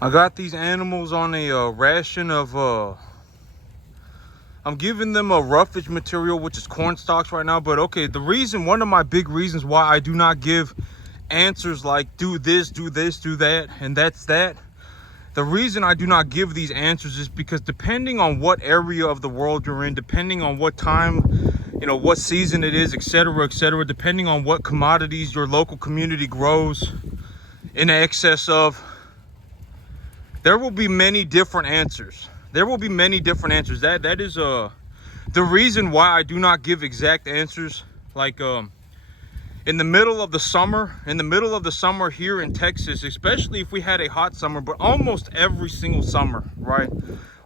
I got these animals on a ration of I'm giving them a roughage material, which is corn stalks right now. But okay, one of my big reasons why I do not give answers like do this, do this, do that, and that's that. The reason I do not give these answers is because depending on what area of the world you're in, depending on what time, what season it is, etc., depending on what commodities your local community grows in excess of, there will be many different answers. There will be many different answers. That is the reason why I do not give exact answers. Like in the middle of the summer here in Texas, especially if we had a hot summer, but almost every single summer, right?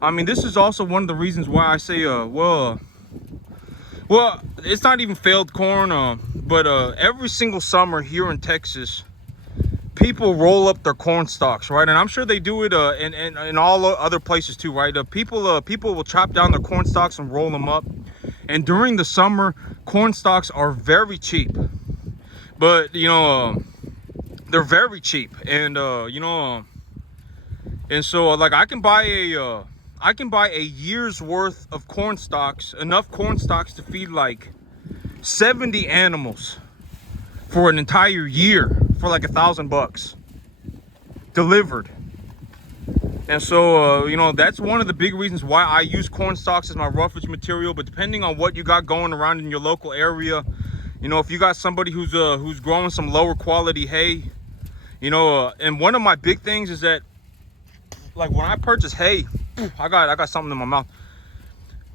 I mean, this is also one of the reasons why I say well, it's not even failed corn, but every single summer here in Texas, people roll up their corn stalks, right? And I'm sure they do it in all other places too, right? People will chop down their corn stalks and roll them up. And during the summer, corn stalks are very cheap. But they're very cheap, and and so like I can buy a year's worth of corn stalks, enough corn stalks to feed like 70 animals for an entire year for like $1,000 delivered. And so that's one of the big reasons why I use corn stalks as my roughage material. But depending on what you got going around in your local area, if you got somebody who's growing some lower quality hay, and one of my big things is that, like, when I purchase hay, I got something in my mouth.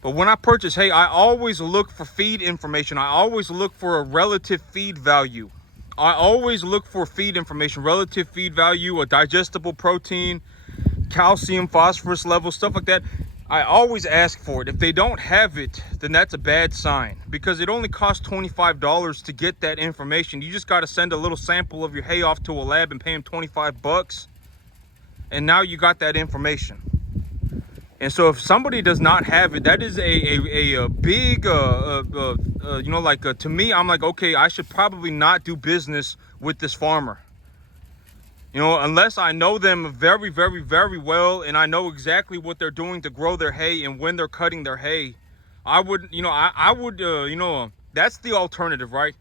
But when I purchase hay, I always look for feed information. I always look for a relative feed value. I always look for feed information, relative feed value, a digestible protein, calcium, phosphorus level, stuff like that. I always ask for it. If they don't have it, then that's a bad sign, because it only costs $25 to get that information. You just got to send a little sample of your hay off to a lab and pay them $25, and now you got that information. And so if somebody does not have it, that is a big to me, I'm like, okay, I should probably not do business with this farmer. Unless I know them very, very, very well, and I know exactly what they're doing to grow their hay and when they're cutting their hay, I would, that's the alternative, right?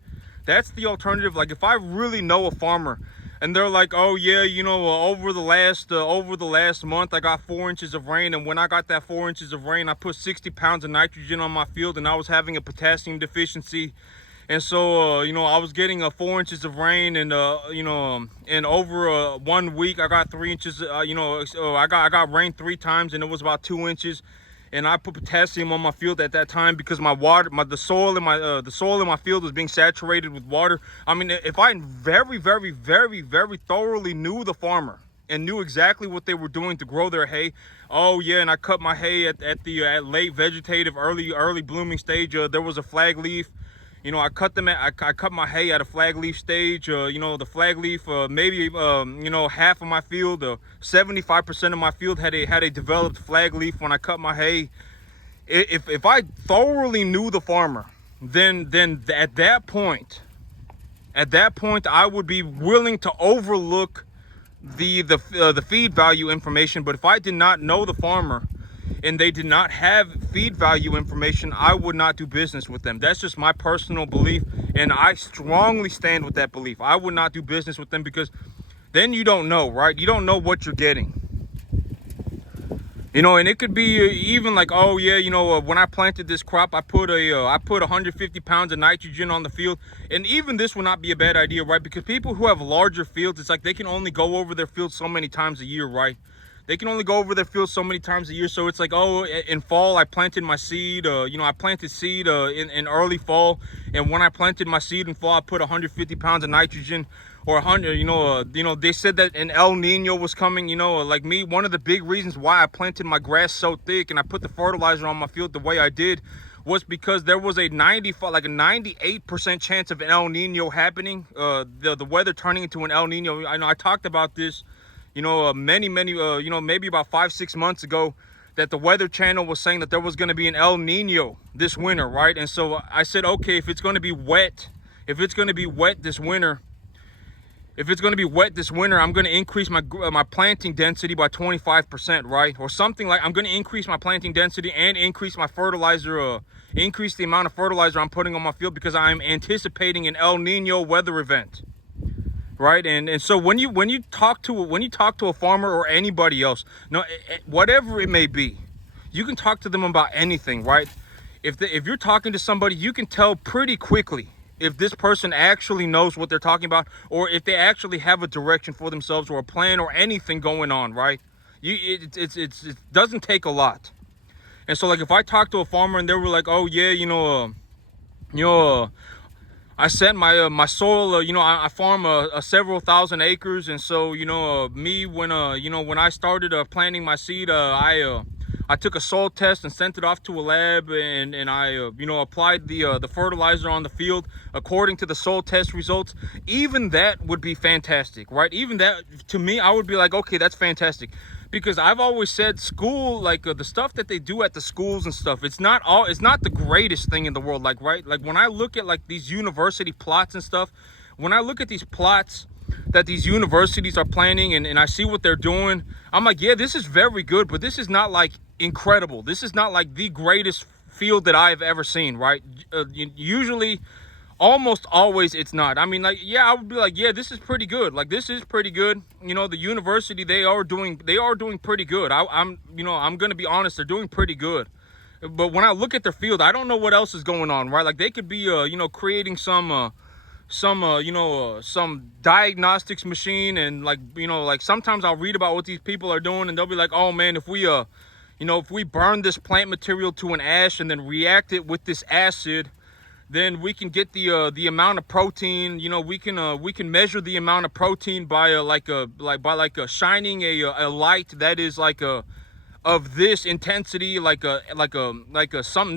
That's the alternative. Like, if I really know a farmer and they're like, oh yeah, over the last month, I got 4 inches of rain. And when I got that 4 inches of rain, I put 60 pounds of nitrogen on my field, and I was having a potassium deficiency. And so, I was getting 4 inches of rain, and and over 1 week, I got 3 inches. I got rain 3 times, and it was about 2 inches. And I put potassium on my field at that time because the soil in my field was being saturated with water. I mean, if I very, very, very, very thoroughly knew the farmer and knew exactly what they were doing to grow their hay. Oh yeah, and I cut my hay at late vegetative, early blooming stage. There was a flag leaf. I cut my hay at a flag leaf stage. The flag leaf, maybe half of my field, 75% of my field had a developed flag leaf when I cut my hay. If I thoroughly knew the farmer, then at that point I would be willing to overlook the feed value information. But if I did not know the farmer and they did not have feed value information, I would not do business with them. That's just my personal belief, and I strongly stand with that belief. I would not do business with them, because then you don't know, right? You don't know what you're getting. And it could be even like, oh yeah, when I planted this crop, I put 150 pounds of nitrogen on the field. And even this would not be a bad idea, right? Because people who have larger fields, it's like they can only go over their field so many times a year, right? They can only go over their field so many times a year. So it's like, oh, in fall, I planted my seed. I planted seed in early fall. And when I planted my seed in fall, I put 150 pounds of nitrogen, or 100, they said that an El Nino was coming. Like me, one of the big reasons why I planted my grass so thick and I put the fertilizer on my field the way I did was because there was a 98% chance of an El Nino happening. The weather turning into an El Nino. I know I talked about this, maybe about 5-6 months ago, that the Weather Channel was saying that there was going to be an El Nino this winter, right? And so I said, okay, if it's going to be wet this winter, If it's going to be wet this winter, I'm going to increase my planting density by 25%, right? Or something like, I'm going to increase my planting density and increase my fertilizer, increase the amount of fertilizer I'm putting on my field because I'm anticipating an El Nino weather event, right? And so when you talk to a farmer or anybody else, whatever it may be, you can talk to them about anything, right? If you're talking to somebody, you can tell pretty quickly if this person actually knows what they're talking about, or if they actually have a direction for themselves or a plan or anything going on, right? It doesn't take a lot. And so, like, if I talk to a farmer and they were like, oh yeah, I set my soil, I farm several thousand acres, and so when I started planting my seed, I took a soil test and sent it off to a lab, and I applied the fertilizer on the field according to the soil test results. Even that would be fantastic, right? Even that, to me, I would be like, okay, that's fantastic. Because I've always said school, like the stuff that they do at the schools and stuff, it's not the greatest thing in the world, like, right? Like when I look at like these university plots and stuff, when I look at these plots that these universities are planning and I see what they're doing, I'm like, yeah, this is very good, but this is not like incredible. This is not like the greatest field that I've ever seen, right? Usually, almost always it's not. I mean, like, yeah, I would be like, yeah, this is pretty good. Like, this is pretty good. The university, they are doing pretty good. I'm gonna be honest, they're doing pretty good. But when I look at their field, I don't know what else is going on, right? Like, they could be creating some diagnostics machine, and like sometimes I'll read about what these people are doing, and they'll be like, oh man, if we burn this plant material to an ash and then react it with this acid, then we can get the amount of protein. We can measure the amount of protein by shining a light that is of this intensity, some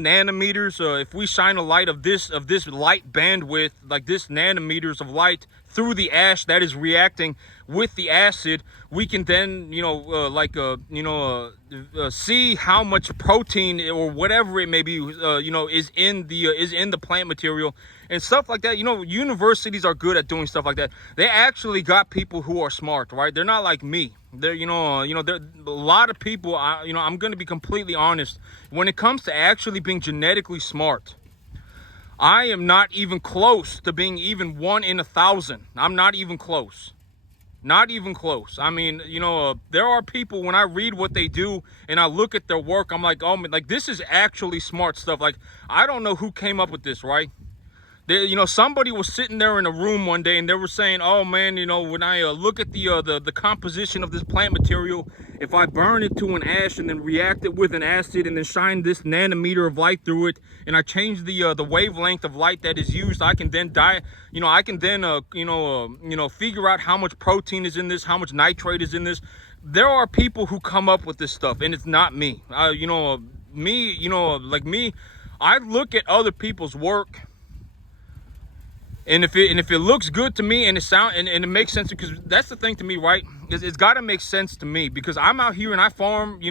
nanometers. If we shine a light of this light bandwidth, like this nanometers of light through the ash that is reacting with the acid, we can then see how much protein or whatever it may be is in the plant material and stuff like that. Universities are good at doing stuff like that. They actually got people who are smart, right? They're not like me. There, there a lot of people. I'm going to be completely honest. When it comes to actually being genetically smart, I am not even close to being even 1 in 1,000. I'm not even close. Not even close. I mean, there are people, when I read what they do and I look at their work, I'm like, oh, like, this is actually smart stuff. Like, I don't know who came up with this, right? Somebody was sitting there in a room one day and they were saying, oh man, when I look at the composition of this plant material, if I burn it to an ash and then react it with an acid and then shine this nanometer of light through it, and I change the wavelength of light that is used, I can then figure out how much protein is in this, how much nitrate is in this. There are people who come up with this stuff, and it's not me. Like me, I look at other people's work. And if it looks good to me and it makes sense, because that's the thing to me, right? It's got to make sense to me, because I'm out here and I farm.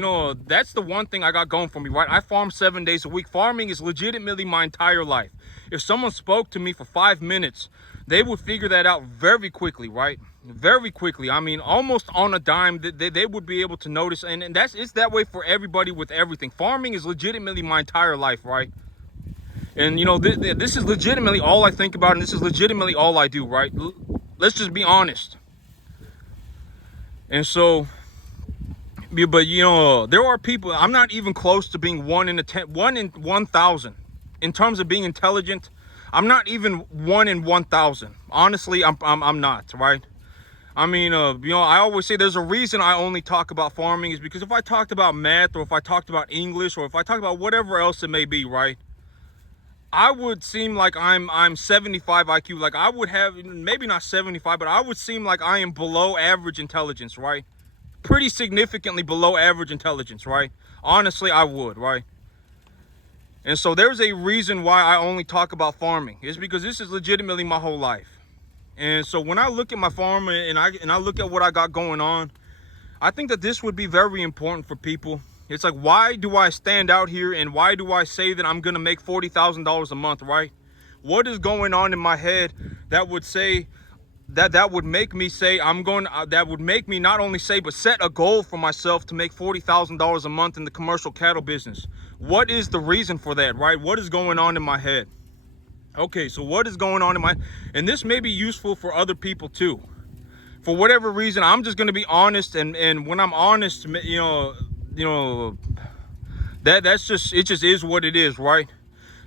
That's the one thing I got going for me, right? I farm 7 days a week. Farming is legitimately my entire life. If someone spoke to me for 5 minutes, they would figure that out very quickly, right? Very quickly. I mean, almost on a dime, they would be able to notice. And it's that way for everybody with everything. Farming is legitimately my entire life, right? And this is legitimately all I think about, and this is legitimately all I do, right? Let's just be honest. And so, but there are people. I'm not even close to being 1 in 1,000 in terms of being intelligent. I'm not even 1 in 1,000. Honestly, I'm not, right? I mean, I always say there's a reason I only talk about farming, is because if I talked about math, or if I talked about English, or if I talked about whatever else it may be, right, I would seem like I'm 75 IQ. Like, I would have, maybe not 75, but I would seem like I am below average intelligence, right? Pretty significantly below average intelligence, right? Honestly, I would, right? And so there's a reason why I only talk about farming. It's because this is legitimately my whole life. And so when I look at my farm and I look at what I got going on, I think that this would be very important for people. It's like, why do I stand out here and why do I say that I'm going to make $40,000 a month, right? What is going on in my head that would say that would make me say that would make me not only say but set a goal for myself to make $40,000 a month in the commercial cattle business. What is the reason for that, right? What is going on in my head? Okay, so what is going on in my, and this may be useful for other people too. For whatever reason, I'm just going to be honest, and when I'm honest, that's just, it just is what it is, right?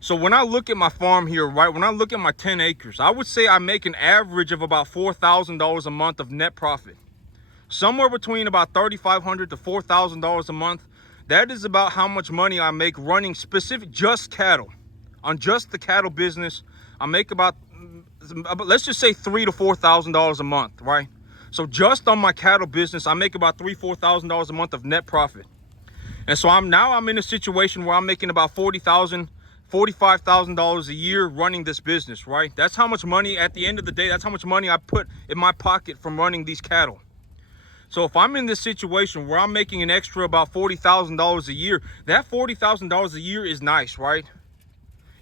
So when I look at my farm here, right, when I look at my 10 acres, I would say I make an average of about $4,000 a month of net profit. Somewhere between about $3,500 to $4,000 a month. That is about how much money I make running specific just cattle. On just the cattle business, I make about, let's just say $3,000 to $4,000 a month, right? So just on my cattle business, I make about $3,000 to $4,000 a month of net profit. And so I'm in a situation where I'm making about $40,000, $45,000 a year running this business, right? That's how much money, at the end of the day, that's how much money I put in my pocket from running these cattle. So if I'm in this situation where I'm making an extra about $40,000 a year, that $40,000 a year is nice, right?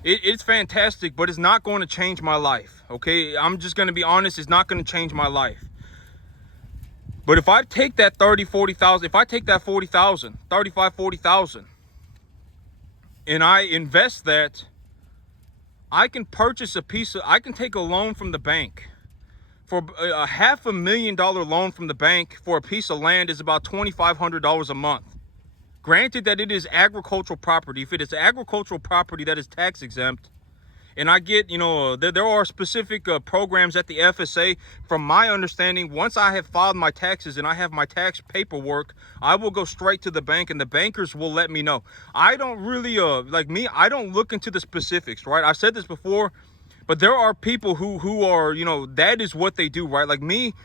It's fantastic, but it's not going to change my life, okay? I'm just going to be honest, it's not going to change my life. But if I take that 30, 40,000, if I take that 40,000, 35, 40,000, and I invest that, I can purchase I can take a loan from the bank. For a $500,000 loan from the bank for a piece of land is about $2,500 a month. Granted that it is agricultural property. If it is agricultural property that is tax exempt, and I get, there are specific programs at the FSA. From my understanding, once I have filed my taxes and I have my tax paperwork, I will go straight to the bank and the bankers will let me know. I don't really, I don't look into the specifics, right? I've said this before, but there are people who are, that is what they do, right? Like me,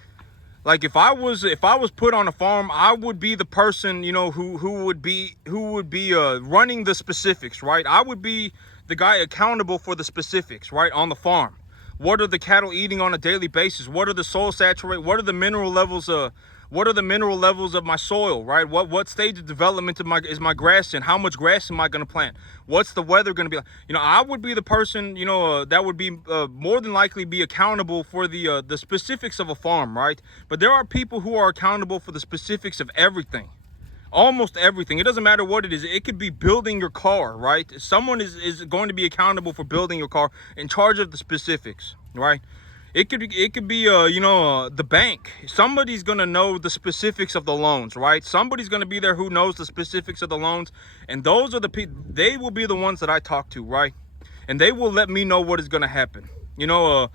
like if I was put on a farm, I would be the person, who would be running the specifics, right? I would be the guy accountable for the specifics, right, on the farm. What are the cattle eating on a daily basis? What are the soil saturate? What are the mineral levels? What are the mineral levels of my soil, right? What stage of development is my grass in? How much grass am I going to plant? What's the weather going to be like? I would be the person, that would be more than likely be accountable for the specifics of a farm, right? But there are people who are accountable for the specifics of everything. Almost everything. It doesn't matter what it is. It could be building your car, right? Someone is going to be accountable for building your car, in charge of the specifics, right? It could be the bank. Somebody's going to know the specifics of the loans, right? Somebody's going to be there who knows the specifics of the loans, and those are the people. They will be the ones that I talk to, right? And they will let me know what is going to happen. Oh,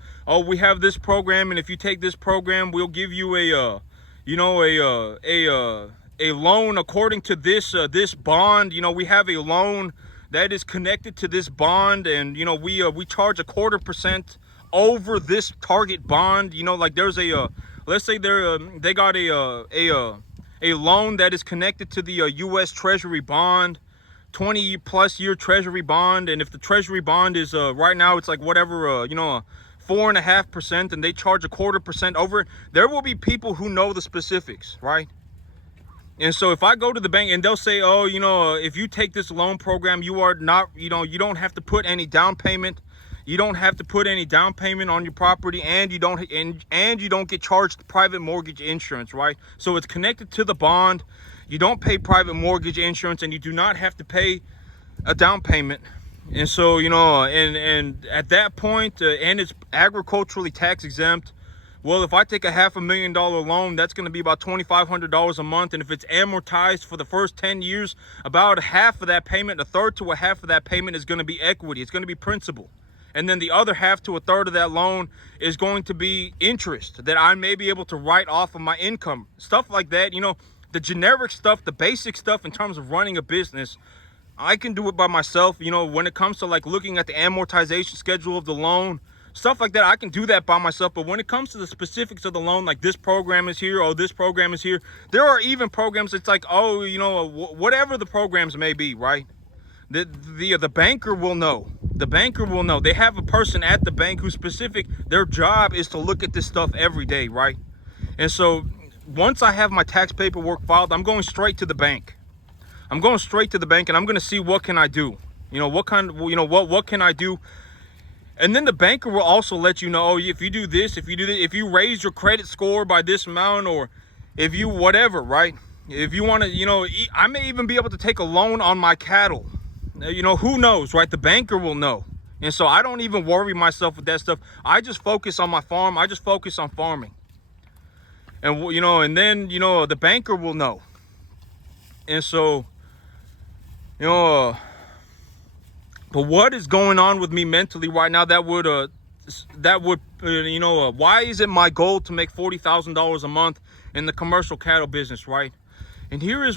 we have this program, and if you take this program, we'll give you a loan according to this bond. We have a loan that is connected to this bond, and we charge 0.25% over this target bond. Like there's let's say they got a loan that is connected to the U.S. Treasury bond, 20 plus year Treasury bond, and if the Treasury bond is right now it's like whatever 4.5%, and they charge 0.25% over it, there will be people who know the specifics, right? And so if I go to the bank and they'll say, oh, if you take this loan program, you are not, you don't have to put any down payment. You don't have to put any down payment on your property, and you don't get charged private mortgage insurance, right? So it's connected to the bond. You don't pay private mortgage insurance, and you do not have to pay a down payment. And so, and at that point, and it's agriculturally tax exempt. Well, if I take a $500,000 loan, that's going to be about $2,500 a month. And if it's amortized for the first 10 years, about half of that payment, a third to a half of that payment is going to be equity. It's going to be principal. And then the other half to a third of that loan is going to be interest that I may be able to write off of my income. Stuff like that, the generic stuff, the basic stuff in terms of running a business, I can do it by myself. When it comes to like looking at the amortization schedule of the loan, stuff like that, I can do that by myself. But when it comes to the specifics of the loan, like this program is here, or this program is here, there are even programs it's like, oh, whatever the programs may be, right? The banker will know. The banker will know. They have a person at the bank who's specific. Their job is to look at this stuff every day, right? And so once I have my tax paperwork filed, I'm going straight to the bank. I'm going straight to the bank, and I'm going to see what can I do. What can I do? And then the banker will also let you know, oh, if you do this, if you do this, if you raise your credit score by this amount, or if you whatever, right? If you want to, I may even be able to take a loan on my cattle. Who knows, right? The banker will know. And so I don't even worry myself with that stuff. I just focus on my farm. I just focus on farming. And, and then, the banker will know. And so, but what is going on with me mentally right now that would why is it my goal to make $40,000 a month in the commercial cattle business, right? And here is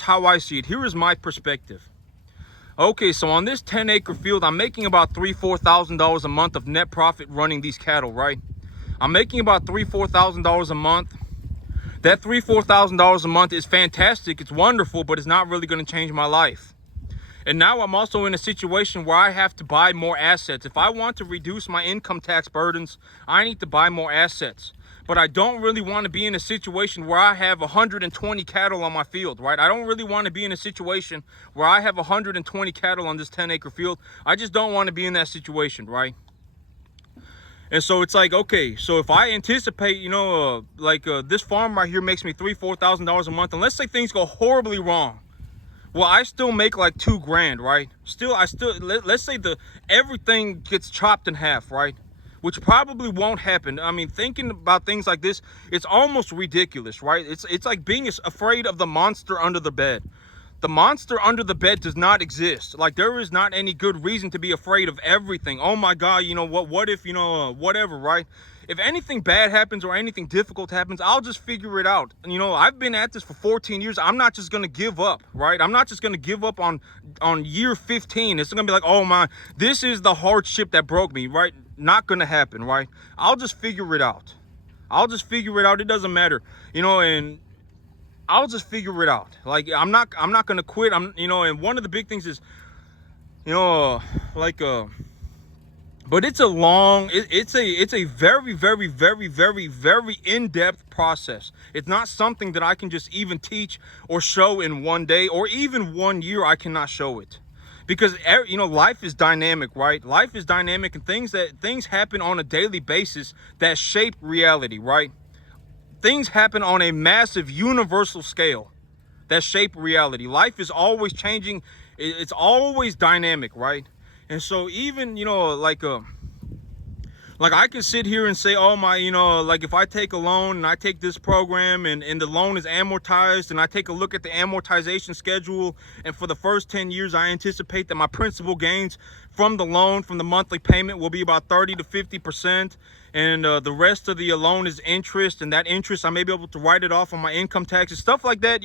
how I see it. Here is my perspective. Okay, so on this 10-acre field, I'm making about $3,000-$4,000 a month of net profit running these cattle, right? I'm making about $3,000-$4,000 a month. That $3,000-$4,000 a month is fantastic. It's wonderful, but it's not really going to change my life. And now I'm also in a situation where I have to buy more assets. If I want to reduce my income tax burdens, I need to buy more assets. But I don't really want to be in a situation where I have 120 cattle on my field, right? I don't really want to be in a situation where I have 120 cattle on this 10-acre field. I just don't want to be in that situation, right? And so it's like, okay, so if I anticipate, this farm right here makes me $3,000-$4,000 a month, and let's say things go horribly wrong. Well, I still make like $2,000, right? Let's say everything gets chopped in half, right? Which probably won't happen. I mean, thinking about things like this, it's almost ridiculous, right? It's like being afraid of the monster under the bed. The monster under the bed does not exist. Like, there is not any good reason to be afraid of everything. Oh my God, what if, whatever, right? If anything bad happens or anything difficult happens, I'll just figure it out. I've been at this for 14 years. I'm not just going to give up, right? I'm not just going to give up on year 15. It's going to be like, oh my, this is the hardship that broke me, right? Not going to happen, right? I'll just figure it out. It doesn't matter, and I'll just figure it out. Like, I'm not going to quit. And one of the big things is, but it's a very, very, very, very, very in-depth process. It's not something that I can just even teach or show in one day, or even 1 year. I cannot show it. Because, life is dynamic, right? Life is dynamic, and things happen on a daily basis that shape reality, right? Things happen on a massive universal scale that shape reality. Life is always changing. It's always dynamic, right? And so even, like I can sit here and say, oh my, like if I take a loan and I take this program and the loan is amortized, and I take a look at the amortization schedule, and for the first 10 years, I anticipate that my principal gains from the loan, from the monthly payment, will be about 30 to 50%. And the rest of the loan is interest, and that interest, I may be able to write it off on my income taxes, stuff like that,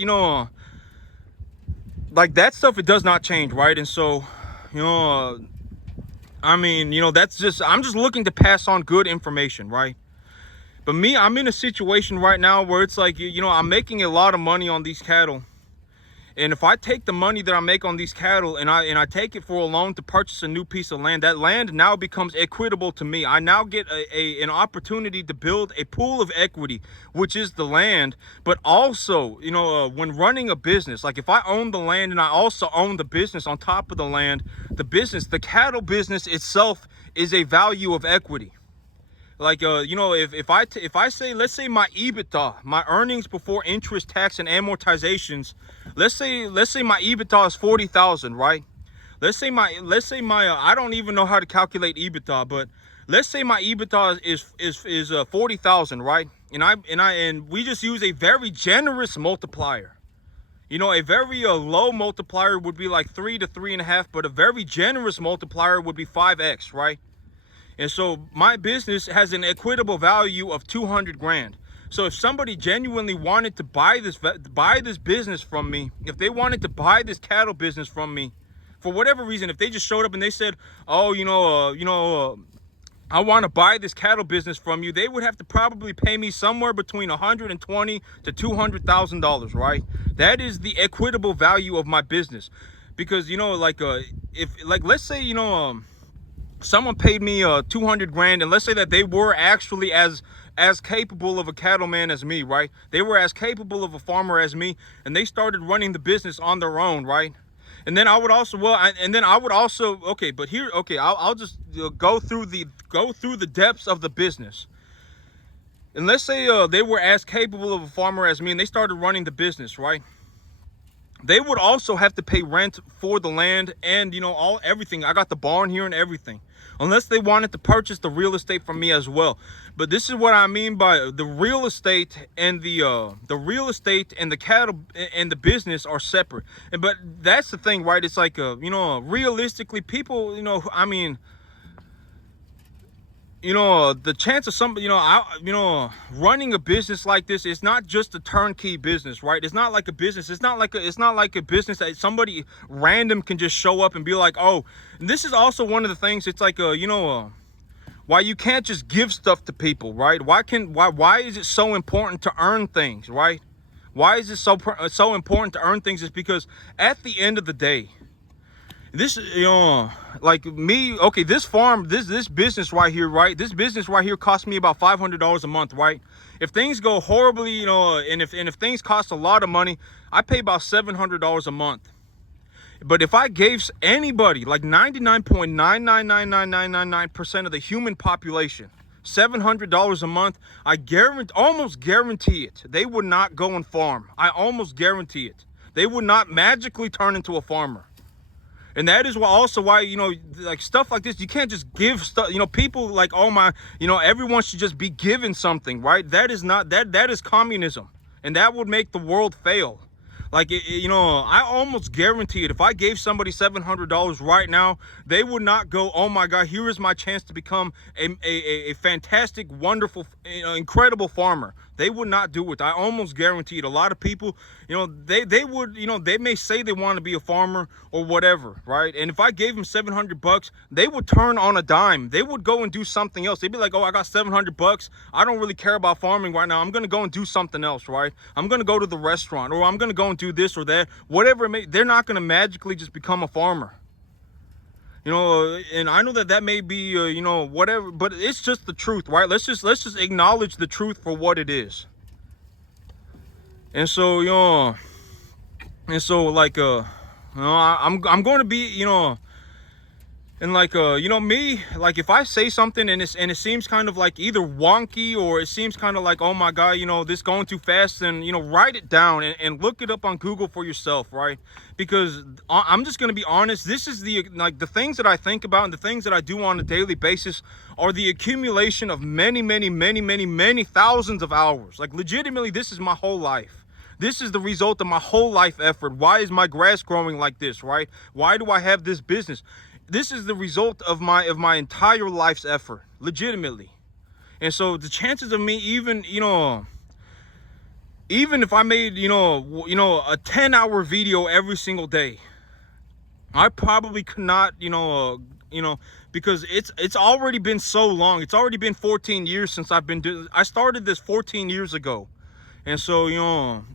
like that stuff, it does not change, right? And so, that's just, I'm just looking to pass on good information, right? But me, I'm in a situation right now where it's like, I'm making a lot of money on these cattle. And if I take the money that I make on these cattle and I take it for a loan to purchase a new piece of land, that land now becomes equitable to me. I now get an opportunity to build a pool of equity, which is the land. But also, when running a business, like if I own the land and I also own the business on top of the land, the cattle business itself is a value of equity. Like, if I say, let's say my EBITDA, my earnings before interest, tax, and amortizations, let's say my EBITDA is 40,000, right? Let's say my I don't even know how to calculate EBITDA, but let's say my EBITDA is 40,000, right? And we just use a very generous multiplier. A very low multiplier would be like 3 to 3.5, but a very generous multiplier would be 5x, right? And so my business has an equitable value of 200 grand. So if somebody genuinely wanted to buy this business from me, if they wanted to buy this cattle business from me, for whatever reason, if they just showed up and they said, oh, I want to buy this cattle business from you, they would have to probably pay me somewhere between $120,000 to $200,000, right? That is the equitable value of my business. Because, let's say, someone paid me 200 grand, and let's say that they were actually as capable of a cattleman as me, right? They were as capable of a farmer as me, and they started running the business on their own, right? And then I would also, okay, but here, okay, I'll just go through the depths of the business. And let's say they were as capable of a farmer as me, and they started running the business, right? They would also have to pay rent for the land and, everything. I got the barn here and everything, unless they wanted to purchase the real estate from me as well. But this is what I mean by the real estate and the cattle and the business are separate. But that's the thing, right? It's like, realistically, people, the chance of somebody, running a business like this is not just a turnkey business, right? It's not like a business. It's not like a business that somebody random can just show up and be like, oh. And this is also one of the things. It's like, why you can't just give stuff to people, right? Why is it so important to earn things, right? Why is it so important to earn things? Is because at the end of the day, this, like me, okay, this business right here, right? This business right here costs me about $500 a month, right? If things go horribly, and if things cost a lot of money, I pay about $700 a month. But if I gave anybody, like 99.9999999% of the human population, $700 a month, I almost guarantee it, they would not go and farm. I almost guarantee it. They would not magically turn into a farmer. And that is why, like stuff like this, you can't just give stuff, people like, oh my, everyone should just be given something, right? That is communism. And that would make the world fail. Like, I almost guarantee it. If I gave somebody $700 right now, they would not go, oh my God, here is my chance to become a fantastic, wonderful, incredible farmer. They would not do it. I almost guarantee it. A lot of people, they would, they may say they want to be a farmer or whatever, right? And if I gave them $700, they would turn on a dime. They would go and do something else. They'd be like, oh, I got $700. I don't really care about farming right now. I'm going to go and do something else, right? I'm going to go to the restaurant, or I'm going to go and do this or that, whatever it may. They're not going to magically just become a farmer. And I know that may be, whatever, but it's just the truth, right? Let's just acknowledge the truth for what it is. And so, like, I'm going to be, and like, me, like if I say something and it seems kind of like either wonky or it seems kind of like, oh my God, this going too fast, and, write it down and look it up on Google for yourself, right? Because I'm just going to be honest. This is the things that I think about and the things that I do on a daily basis are the accumulation of many, many, many, many, many thousands of hours. Like legitimately, this is my whole life. This is the result of my whole life effort. Why is my grass growing like this, right? Why do I have this business? This is the result of my entire life's effort, legitimately. And so the chances of me even if I made, a 10-hour video every single day, I probably could not, because it's already been so long. It's already been 14 years since I started this 14 years ago. And so,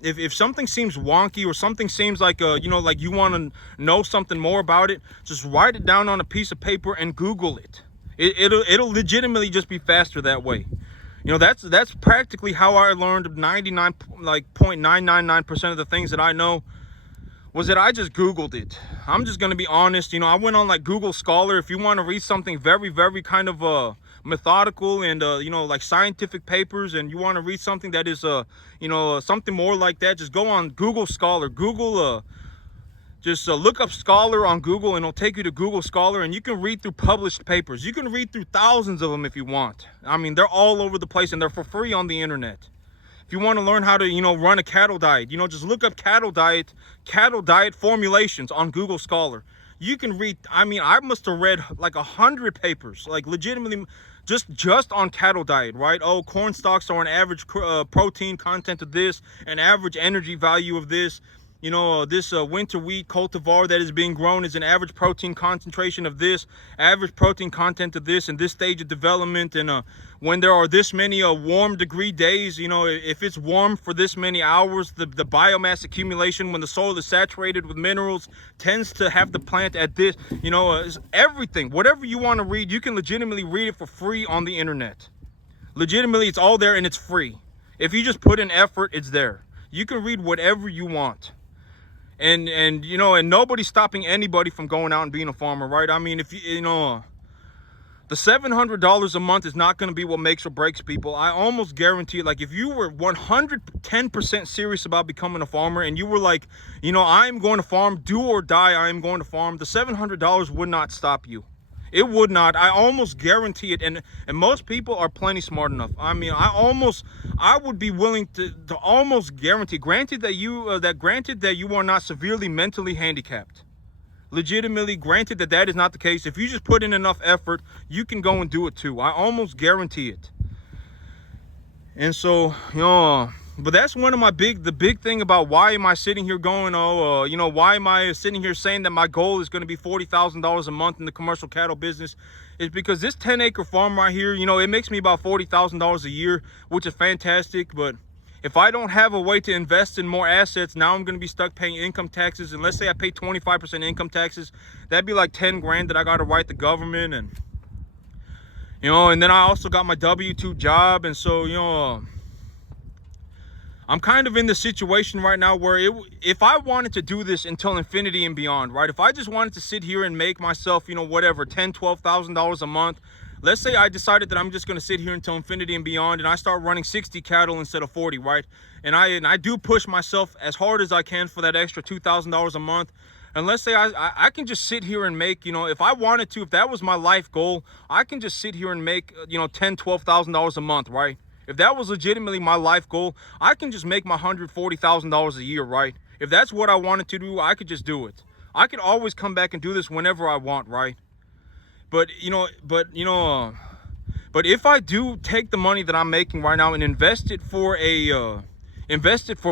if something seems wonky or something seems like, like you want to know something more about it, just write it down on a piece of paper and Google it. It'll legitimately just be faster that way. That's practically how I learned 0.999% of the things that I know, was that I just Googled it. I'm just going to be honest. I went on like Google Scholar. If you want to read something very, very kind of methodical and, like scientific papers, and you want to read something that is, something more like that, just go on Google Scholar. Just look up Scholar on Google and it'll take you to Google Scholar, and you can read through published papers. You can read through thousands of them if you want. I mean, they're all over the place and they're for free on the internet. If you want to learn how to, run a cattle diet, just look up cattle diet formulations on Google Scholar. You can read, I must have read like 100 papers, like legitimately just on cattle diet, right? Oh, corn stalks are an average protein content of this, an average energy value of this. This winter wheat cultivar that is being grown is an average protein concentration of this, average protein content of this, in this stage of development. And when there are this many warm degree days, if it's warm for this many hours, the biomass accumulation when the soil is saturated with minerals tends to have the plant at this, everything. Whatever you want to read, you can legitimately read it for free on the internet. Legitimately, it's all there and it's free. If you just put in effort, it's there. You can read whatever you want. And you know, and nobody's stopping anybody from going out and being a farmer, right? I mean, if you know, the $700 a month is not going to be what makes or breaks people. I almost guarantee, like, if you were 110% serious about becoming a farmer and you were like, you know, I'm going to farm, do or die, I am going to farm, the $700 would not stop you. It would not. I almost guarantee it. And most people are plenty smart enough. I mean, I would be willing to almost guarantee, granted that you are not severely mentally handicapped. Legitimately, granted that is not the case. If you just put in enough effort, you can go and do it too. I almost guarantee it. And so, you know, but that's one of the big thing about why am I sitting here going, you know, why am I sitting here saying that my goal is going to be $40,000 a month in the commercial cattle business, is because this 10-acre farm right here, you know, it makes me about $40,000 a year, which is fantastic. But if I don't have a way to invest in more assets, now I'm going to be stuck paying income taxes. And let's say I pay 25% income taxes, that'd be like 10 grand that I got to write the government. And, you know, and then I also got my W-2 job. And so, you know, I'm kind of in the situation right now where if I wanted to do this until infinity and beyond, right? If I just wanted to sit here and make myself, you know, whatever, $10,000, $12,000 a month, let's say I decided that I'm just going to sit here until infinity and beyond, and I start running 60 cattle instead of 40, right? And I do push myself as hard as I can for that extra $2,000 a month. And let's say I can just sit here and make, you know, if I wanted to, if that was my life goal, I can just sit here and make, you know, $10,000, $12,000 a month, right? If that was legitimately my life goal, I can just make my $140,000 a year, right? If that's what I wanted to do, I could just do it. I could always come back and do this whenever I want, right? But if I do take the money that I'm making right now and invest it for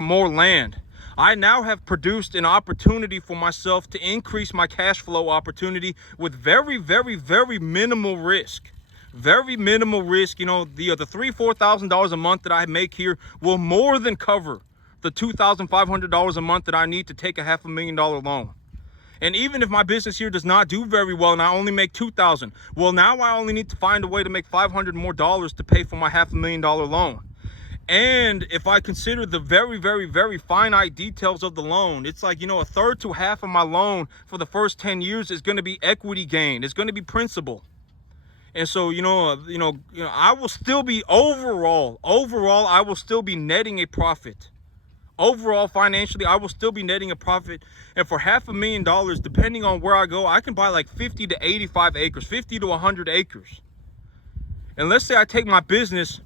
more land, I now have produced an opportunity for myself to increase my cash flow opportunity with very, very, very minimal risk. Very minimal risk. You know, the $3,000-$4,000 a month that I make here will more than cover the $2,500 a month that I need to take a $500,000 loan. And even if my business here does not do very well and I only make $2,000, well, now I only need to find a way to make $500 more to pay for my $500,000 loan. And if I consider the very, very, very finite details of the loan, it's like, you know, a third to half of my loan for the first 10 years is going to be equity gain. It's going to be principal. And so, you know, I will still be overall, I will still be netting a profit. Overall, financially, I will still be netting a profit. And for $500,000, depending on where I go, I can buy like 50 to 85 acres, 50 to 100 acres. And let's say I take my business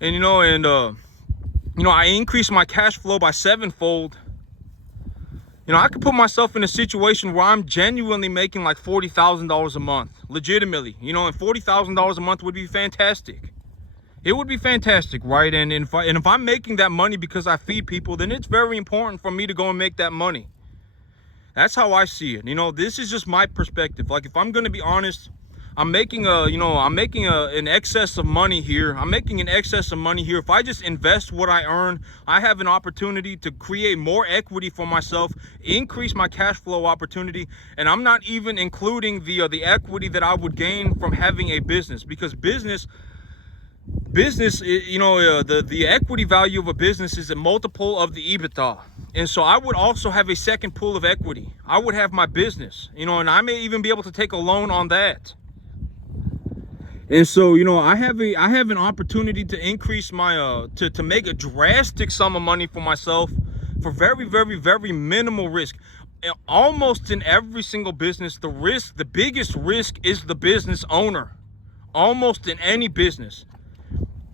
and, I increase my cash flow by 7-fold. You know, I could put myself in a situation where I'm genuinely making like $40,000 a month, legitimately, you know, and $40,000 a month would be fantastic. It would be fantastic, right? And if I'm making that money because I feed people, then it's very important for me to go and make that money. That's how I see it. You know, this is just my perspective. Like, if I'm going to be honest, I'm making an excess of money here. I'm making an excess of money here. If I just invest what I earn, I have an opportunity to create more equity for myself, increase my cash flow opportunity, and I'm not even including the equity that I would gain from having a business, because business, the equity value of a business is a multiple of the EBITDA. And so I would also have a second pool of equity. I would have my business, you know, and I may even be able to take a loan on that. And so, you know, I have an opportunity to increase my to make a drastic sum of money for myself for very, very, very minimal risk. Almost in every single business, the biggest risk is the business owner. Almost in any business.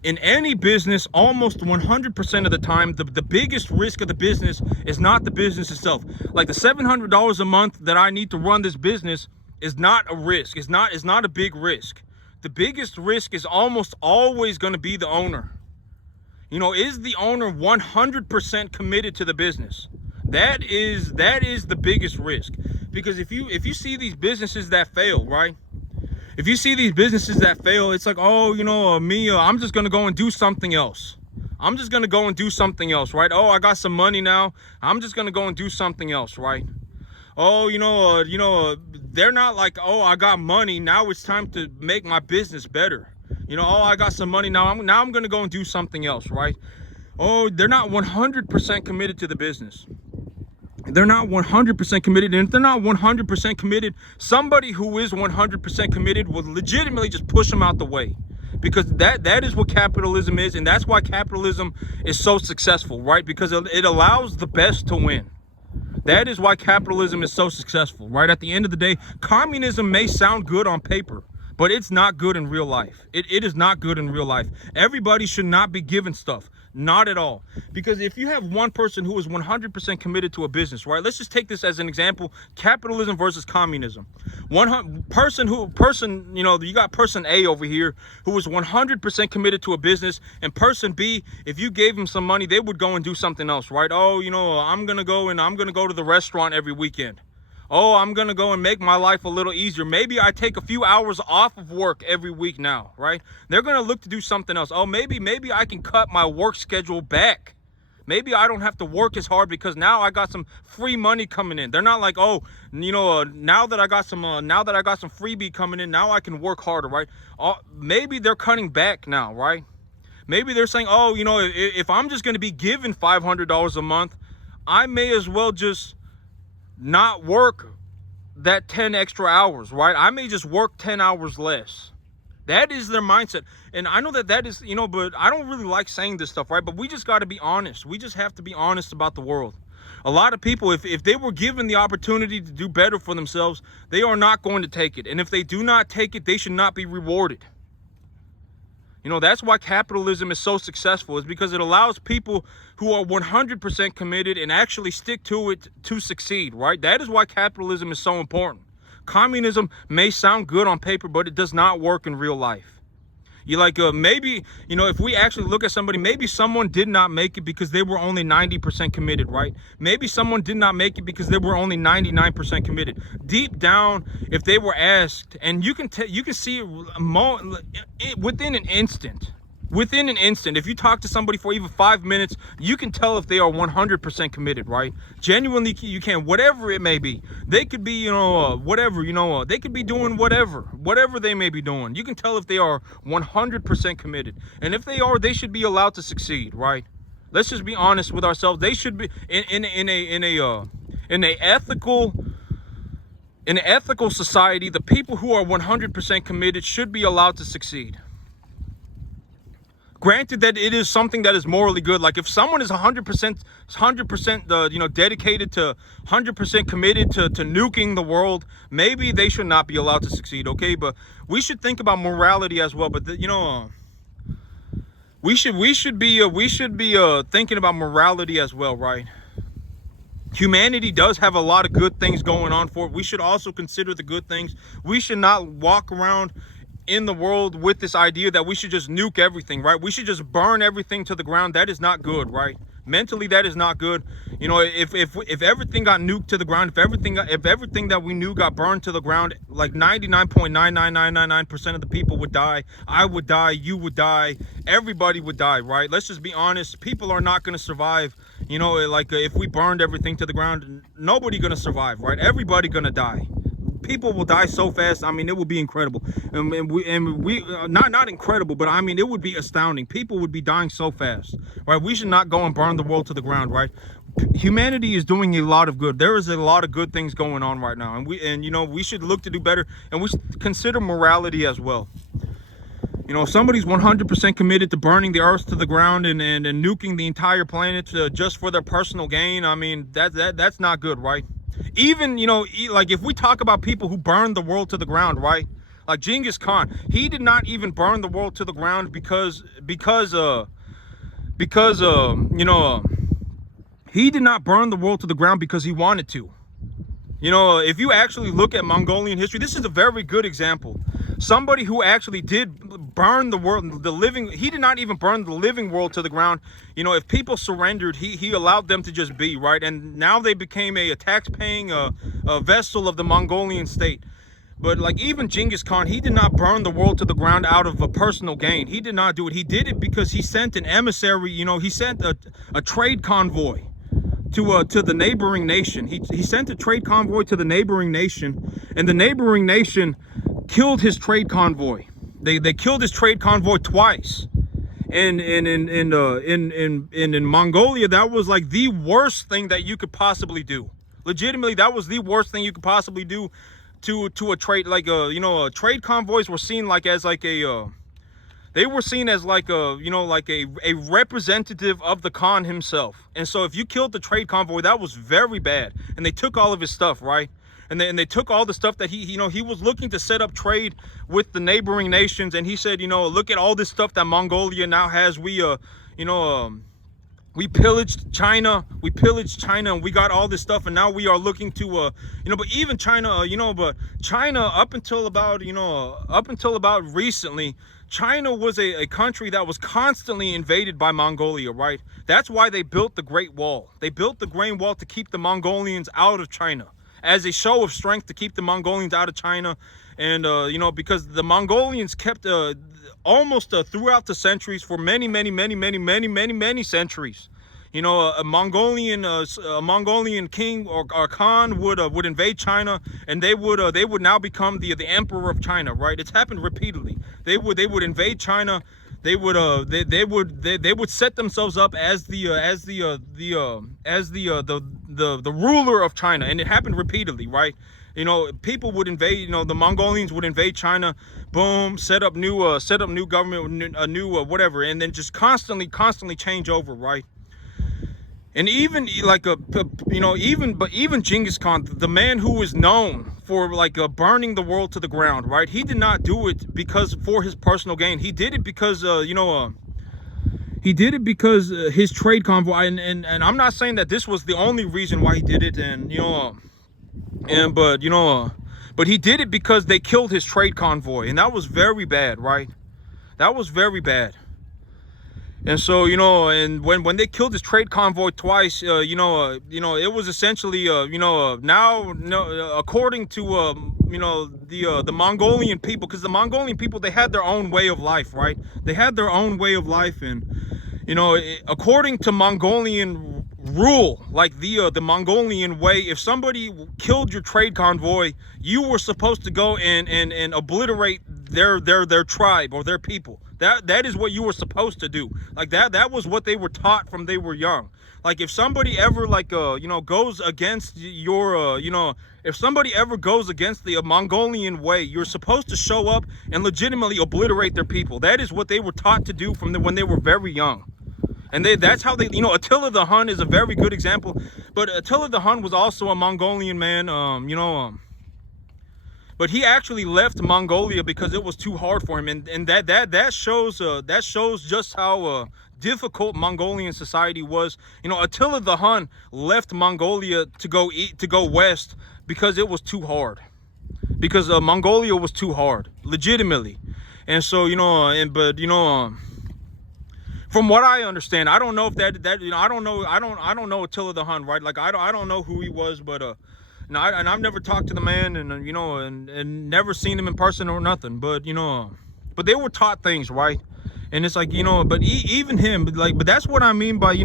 In any business, almost 100% of the time, the biggest risk of the business is not the business itself. Like, the $700 a month that I need to run this business is not a risk. It's not a big risk. The biggest risk is almost always going to be the owner. You know, is the owner 100% committed to the business? That is the biggest risk. Because if you see these businesses that fail, right? If you see these businesses that fail, it's like, oh, you know, I'm just going to go and do something else. I'm just going to go and do something else, right? Oh, I got some money now. I'm just going to go and do something else, right? Oh, they're not like, oh, I got money, now it's time to make my business better. You know, oh, I got some money now. I'm going to go and do something else, right? Oh, they're not 100% committed to the business. They're not 100% committed. And if they're not 100% committed, somebody who is 100% committed will legitimately just push them out the way. Because that is what capitalism is. And that's why capitalism is so successful, right? Because it allows the best to win. That is why capitalism is so successful, right? At the end of the day, communism may sound good on paper, but it's not good in real life. It is not good in real life. Everybody should not be given stuff. Not at all. Because if you have one person who is 100% committed to a business, right? Let's just take this as an example. Capitalism versus communism. You got person A over here who is 100% committed to a business, and person B, if you gave him some money, they would go and do something else, right? Oh, I'm going to go to the restaurant every weekend. Oh, I'm going to go and make my life a little easier. Maybe I take a few hours off of work every week now, right? They're going to look to do something else. Oh, maybe I can cut my work schedule back. Maybe I don't have to work as hard because now I got some free money coming in. They're not like, oh, now that I got some freebie coming in, now I can work harder, right? Maybe they're cutting back now, right? Maybe they're saying, oh, if I'm just going to be given $500 a month, I may as well just not work that 10 extra hours, right? I may just work 10 hours less. That is their mindset. And I know that is, but I don't really like saying this stuff, right? But we just got to be honest. We just have to be honest about the world. A lot of people, if they were given the opportunity to do better for themselves, they are not going to take it. And if they do not take it, they should not be rewarded. That's why capitalism is so successful, is because it allows people who are 100% committed and actually stick to it to succeed, right? That is why capitalism is so important. Communism may sound good on paper, but it does not work in real life. Maybe, if we actually look at somebody, maybe someone did not make it because they were only 90% committed, right? Maybe someone did not make it because they were only 99% committed. Deep down, if they were asked, and you can see it within an instant. Within an instant, if you talk to somebody for even 5 minutes, you can tell if they are 100% committed, right? Genuinely, you can, whatever it may be. They could be, they could be doing whatever they may be doing. You can tell if they are 100% committed. And if they are, they should be allowed to succeed, right? Let's just be honest with ourselves. They should be in an ethical society. The people who are 100% committed should be allowed to succeed. Granted that it is something that is morally good. Like if someone is 100% dedicated to 100% committed to nuking the world, maybe they should not be allowed to succeed. Okay, but we should think about morality as well. But we should be thinking about morality as well, right? Humanity does have a lot of good things going on for it. We should also consider the good things. We should not walk around in the world with this idea that we should just nuke everything, right? We should just burn everything to the ground. That is not good, right? Mentally, that is not good. If everything got nuked to the ground, if everything that we knew got burned to the ground, like 99.99999% of the people would die. I would die, you would die, everybody would die, right? Let's just be honest. People are not going to survive. If we burned everything to the ground, nobody going to survive, right? Everybody going to die. People will die so fast. I mean, it would be incredible. Not incredible, but I mean, it would be astounding. People would be dying so fast, right? We should not go and burn the world to the ground, right? Humanity is doing a lot of good. There is a lot of good things going on right now, and we should look to do better, and we should consider morality as well. If somebody's 100% committed to burning the earth to the ground and nuking the entire planet just for their personal gain, I mean, that's not good, right? Even, like if we talk about people who burned the world to the ground, right? Like Genghis Khan, he did not even burn the world to the ground because he did not burn the world to the ground because he wanted to. If you actually look at Mongolian history, this is a very good example. Somebody who actually did burn the world, he did not even burn the living world to the ground. If people surrendered, he allowed them to just be, right? And now they became a tax-paying vessel of the Mongolian state. But like even Genghis Khan, he did not burn the world to the ground out of a personal gain. He did not do it. He did it because he sent an emissary, he sent a trade convoy to the neighboring nation. He sent a trade convoy to the neighboring nation, and the neighboring nation killed his trade convoy. They killed his trade convoy twice. in Mongolia, that was like the worst thing that you could possibly do. Legitimately, that was the worst thing you could possibly do to a trade, like trade convoys were seen like as like a they were seen as like a like a representative of the Khan himself. And so if you killed the trade convoy, that was very bad. And they took all of his stuff, right? And they took all the stuff that he was looking to set up trade with the neighboring nations. And he said, look at all this stuff that Mongolia now has. We pillaged China, and we got all this stuff, and now we are looking to, but even China, but China up until about recently, China was a country that was constantly invaded by Mongolia, right? That's why they built the Great Wall. They built the Great Wall to keep the Mongolians out of China, as a show of strength to keep the Mongolians out of China. And, because the Mongolians kept, almost throughout the centuries, for many centuries, a Mongolian king or Khan would invade China, and they would now become the emperor of China, right? It's happened repeatedly. They would invade China. They would set themselves up as the ruler of China, and it happened repeatedly, right? People would invade. The Mongolians would invade China. Boom, set up new government, a new whatever, and then just constantly change over, right? And even like even Genghis Khan, the man who was known for burning the world to the ground, right? He did not do it for his personal gain. He did it because his trade convoy, and I'm not saying that this was the only reason why he did it, but he did it because they killed his trade convoy, and that was very bad, right? That was very bad. And so, and when they killed his trade convoy twice, it was essentially, according to, the Mongolian people, because the Mongolian people, they had their own way of life, right? They had their own way of life. And, according to Mongolian rule, like the Mongolian way, if somebody killed your trade convoy, you were supposed to go and obliterate their tribe or their people. That is what you were supposed to do. Like that was what they were taught from they were young. Like if somebody ever goes against your if somebody ever goes against the Mongolian way, you're supposed to show up and legitimately obliterate their people. That is what they were taught to do when they were very young. And that's how they, Attila the Hun is a very good example. But Attila the Hun was also a Mongolian man, but he actually left Mongolia because it was too hard for him, and that shows just how difficult Mongolian society was. Attila the Hun left Mongolia to go west because it was too hard, because Mongolia was too hard, legitimately. And so from what I understand, I don't know if I don't know Attila the Hun, right? Like I don't know who he was, but and I've never talked to the man, and and never seen him in person or nothing. But but they were taught things, right? And it's like but even him, but that's what I mean by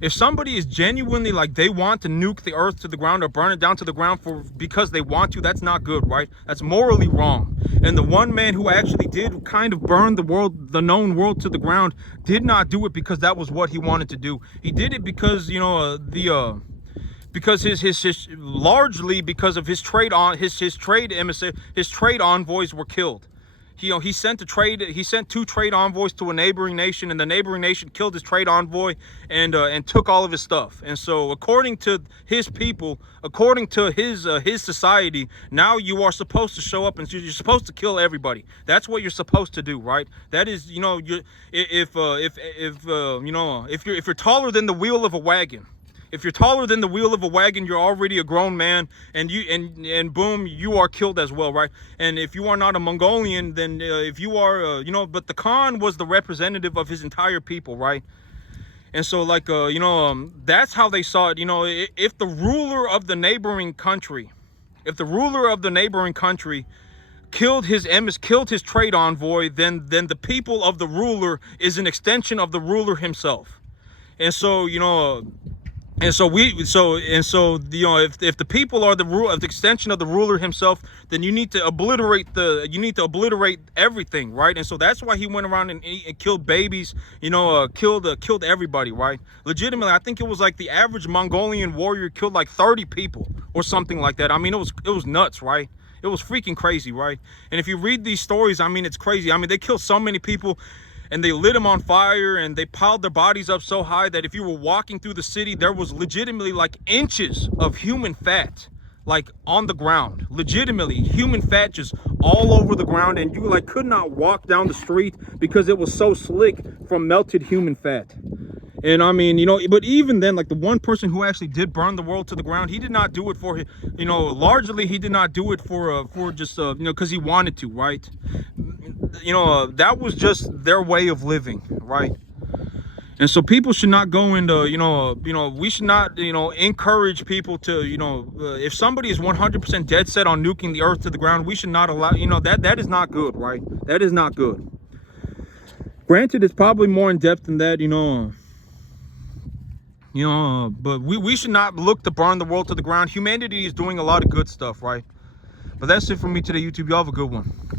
if somebody is genuinely they want to nuke the earth to the ground or burn it down to the ground because they want to, that's not good, right? That's morally wrong. And the one man who actually did kind of burn the known world to the ground, did not do it because that was what he wanted to do. He did it because because his largely because of his trade envoys were killed. He sent two trade envoys to a neighboring nation, and the neighboring nation killed his trade envoy and took all of his stuff. And so according to his people, according to his society, now you are supposed to show up and you're supposed to kill everybody. That's what you're supposed to do, right? That is, if you're taller than the wheel of a wagon, if you're taller than the wheel of a wagon, you're already a grown man, and boom, you are killed as well, right? And if you are not a Mongolian, then if you are, but the Khan was the representative of his entire people, right? And so, that's how they saw it. If the ruler of the neighboring country, killed his trade envoy, then the people of the ruler is an extension of the ruler himself. And so, And so you know, if the people are the rule of the extension of the ruler himself, then you need to obliterate everything, right? And so that's why he went around and killed babies, you know, killed everybody, right? Legitimately, I think it was like the average Mongolian warrior killed like 30 people or something like that. I mean, it was nuts, right? It was freaking crazy, right? And if you read these stories, I mean, it's crazy. I mean, they killed so many people, and they lit them on fire, and they piled their bodies up so high that if you were walking through the city, there was legitimately like inches of human fat, like on the ground. Legitimately human fat just all over the ground, and you like could not walk down the street because it was so slick from melted human fat. And I mean, you know, but even then, like the one person who actually did burn the world to the ground, he did not do it for, you know, largely he did not do it for just you know, because he wanted to, right? You know, that was just their way of living, right? And so people should not go into, we should not, encourage people to, if somebody is 100% dead set on nuking the earth to the ground, we should not allow, that is not good, right? That is not good. Granted, it's probably more in depth than that, but we should not look to burn the world to the ground. Humanity is doing a lot of good stuff, right? But that's it for me today, YouTube. Y'all have a good one.